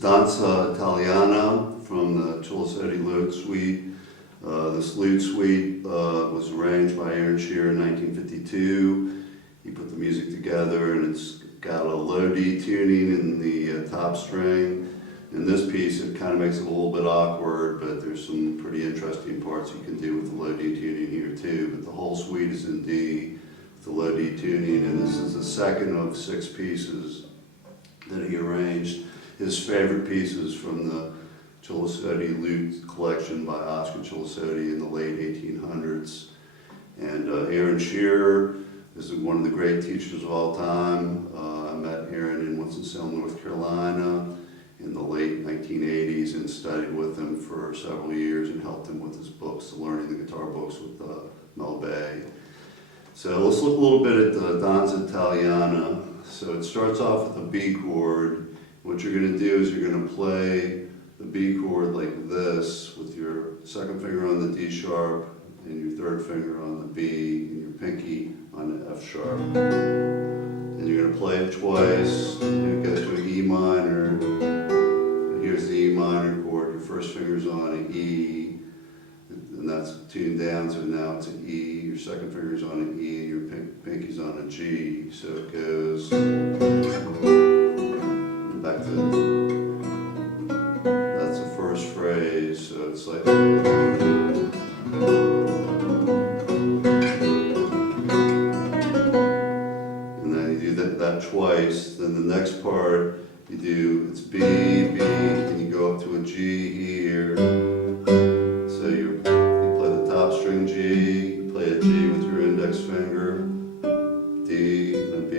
Danza Italiana from the Chilesotti Lute Suite. This Lute Suite was arranged by Aaron Shearer in 1952. He put the music together, and it's got a low D tuning in the top string. In this piece, it kind of makes it a little bit awkward, but there's some pretty interesting parts you can do with the low D tuning here too. But the whole suite is in D with the low D tuning, and this is the second of 6 pieces that he arranged. His favorite pieces from the Chilesotti Lute collection by Oscar Chilesotti in the late 1800s. And Aaron Shearer is one of the great teachers of all time. I met Aaron in Winston-Salem, North Carolina in the late 1980s and studied with him for several years and helped him with his books, learning the guitar books with Mel Bay. So let's look a little bit at the Danza Italiana. So it starts off with a B chord. What you're going to do is you're going to play the B chord like this with your second finger on the D sharp and your third finger on the B and your pinky on the F sharp. And you're going to play it twice. And it goes to an E minor. And here's the E minor chord. Your first finger's on an E, and that's tuned down, so now it's an E. Your second finger's on an E and your pinky's on a G. So it goes back to, that's the first phrase, so it's like, and then you do that twice. Then the next part you do, it's B, B, and you go up to a G here. So you play the top string G, you play a G with your index finger, D, and a B.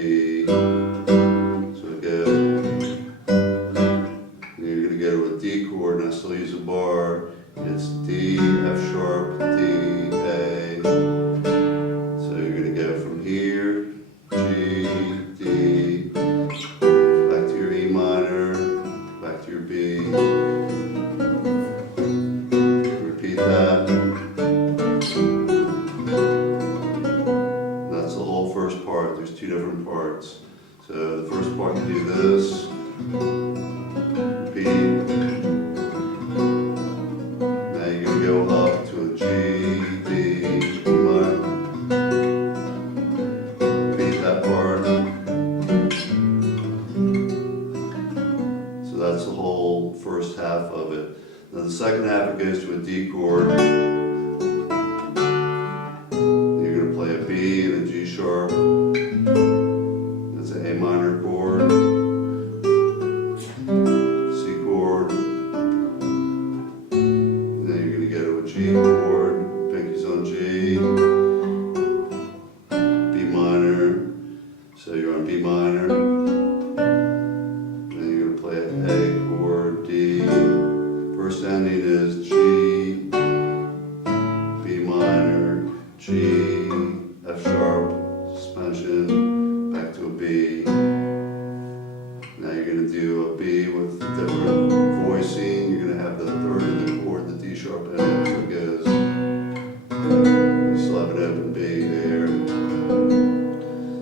D chord, and I still use a bar. It's D, F sharp, D, A. So you're going to go from here, G, D, back to your E minor, back to your B. Repeat that. And that's the whole first part. There's 2 different parts. So the first part you do this. Repeat. Go up to a G, D, E minor. Repeat that part. So that's the whole first half of it. Now the second half, it goes to a D chord. You're going to play a B and a G sharp. That's an A minor chord. C chord. G chord, pinky's on G, B minor, so you're on B minor, then you're going to play an A chord, D, first ending is G, B minor, G, F sharp, suspension, back to a B. Now you're going to do a B with different voicing. You're going to have the third of the chord, the D sharp ending, so it goes. You still have an open B there.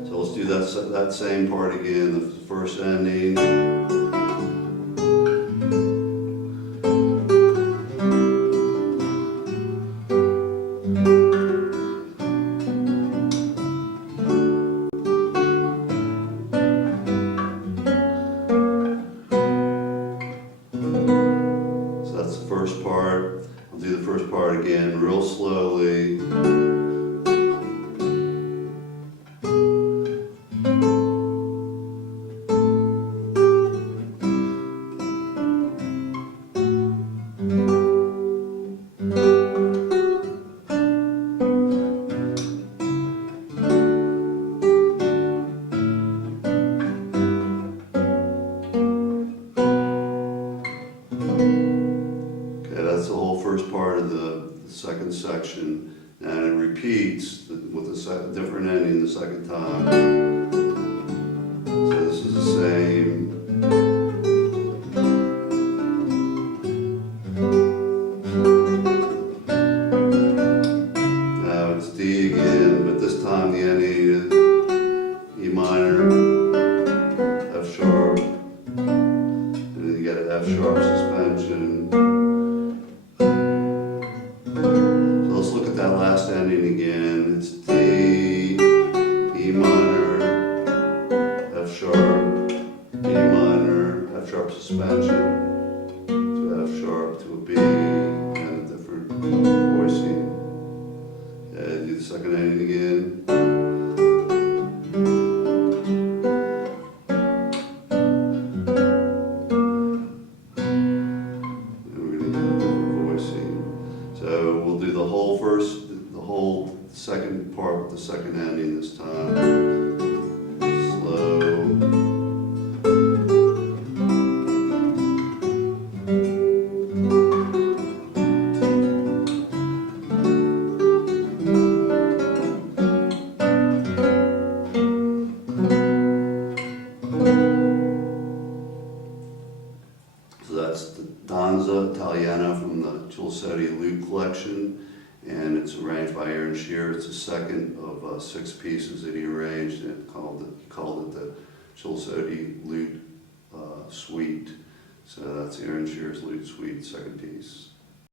So let's do that same part again, the first ending. I'll do the first part again real slowly. whole first part of the second section, and it repeats with a different ending the second time. So this is the same. Now it's D again, but this time the ending is E minor, F sharp, and then you get an F sharp suspension. So let's look at that last ending again. It's D, E minor, F sharp, E minor, F sharp suspension, to F sharp to a B, and a different voicing. Yeah, do the second ending again. So we'll do the whole second part with the second ending this time. Slow. So that's the Danza Italiana from the Chilesotti Lute collection, and it's arranged by Aaron Shearer. It's the second of 6 pieces that he arranged, and he called it the Chilesotti Lute Suite. So that's Aaron Shearer's Lute Suite, second piece.